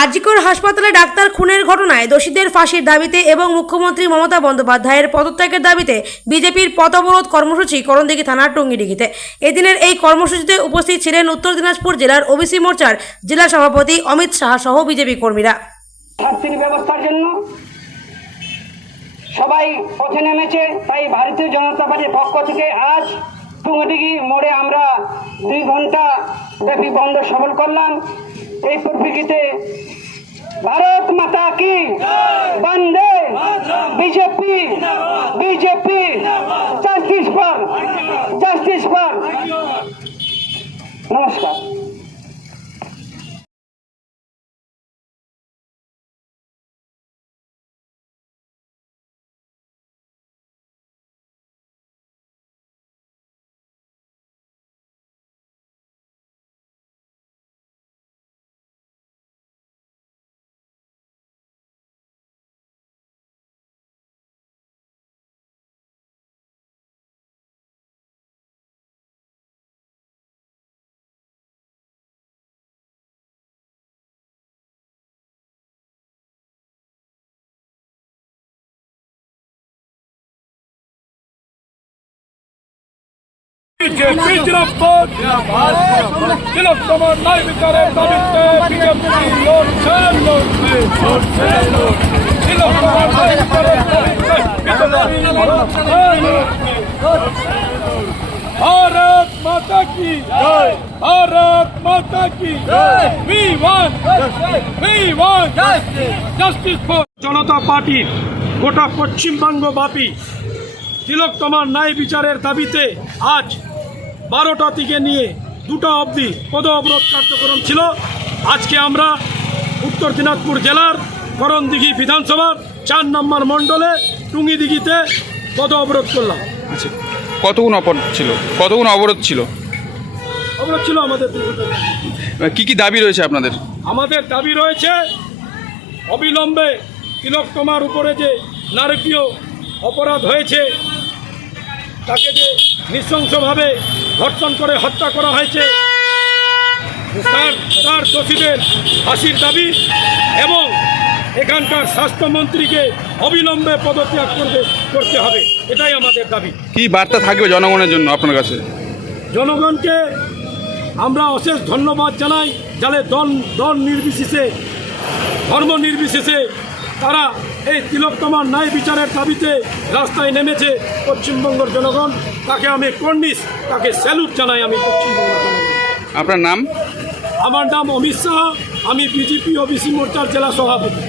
আজিকর হাসপাতালে ডাক্তার খুনের ঘটনায় দোষীদের ফাঁসির দাবিতে এবং মুখ্যমন্ত্রী মমতা বন্দ্যোপাধ্যায়ের পদত্যাগের দাবিতে বিজেপির পথ অবরোধ কর্মসূচি করণদিঘি থানার টুঙ্গিডিঘিতে। এদিনের এই কর্মসূচিতে উপস্থিত ছিলেন উত্তর দিনাজপুর জেলার ওবিসি মোর্চার জেলা সভাপতি অমিত সাহা সহ বিজেপি কর্মীরা। শাস্তির ব্যবস্থার জন্য সবাই পথে নেমেছে, তাই ভারতীয় জনতা পার্টির পক্ষ থেকে আজ টুঙ্গিডিঘি মোড়ে আমরা 2 ঘন্টা ব্যাপী বন্ধ সফল করলাম। এই পরিপ্রেক্ষিতে ভারত মাতা কি বন্দে, BJP BJP, justice for justice for. নমস্কার। बीजेपी जिंदाबाद, तिलक कमर न्याय विचारे दाबिते बीजेपी लड़ছে तिलक कमर न्याय विचारे दाबिते बीजेपी लड़ছে। भारत माता की जय, भारत माता की जय। We want justice for জনতা পার্টির গোটা পশ্চিমবঙ্গ ব্যাপী তিলক তোমার ন্যায় বিচারের দাবিতে আজ 12টা থেকে নিয়ে 2টা অবধি পদ অবরোধ কার্যক্রম ছিল। আজকে আমরা উত্তর দিনাজপুর জেলার করণদিঘি বিধানসভার 4 নম্বর মণ্ডলে টুঙ্গিদিঘিতে পদ অবরোধ করলাম। আচ্ছা, কতগুণ অবরোধ ছিল? অবরোধ ছিল আমাদের কি কি দাবি রয়েছে আপনাদের? আমাদের দাবি রয়েছে অবিলম্বে তিলক তোমার উপরে যে নারকীয় অপরাধ হয়েছে, তাকে যে নৃশংসভাবে ধর্ষণ করে হত্যা করা হয়েছে, তার দোষীদের ফাঁসির দাবি এবং এখানকার স্বাস্থ্যমন্ত্রীকে অবিলম্বে পদত্যাগ করতে হবে, এটাই আমাদের দাবি। কি বার্তা থাকবে জনগণের জন্য আপনার কাছে? জনগণকে আমরা অশেষ ধন্যবাদ জানাই, যারা দল নির্বিশেষে, ধর্ম নির্বিশেষে তারা এই তিলক তোমার ন্যায় বিচারের দাবিতে রাস্তায় নেমেছে। পশ্চিমবঙ্গের জনগণ তাকে আমি কর্নিশ, তাকে স্যালুট জানাই আমি পশ্চিমবঙ্গের জনগণ। আপনার নাম? আমার নাম অমিত সাহা, আমি বিজেপি ওবিসি মোর্চার জেলা সভাপতি।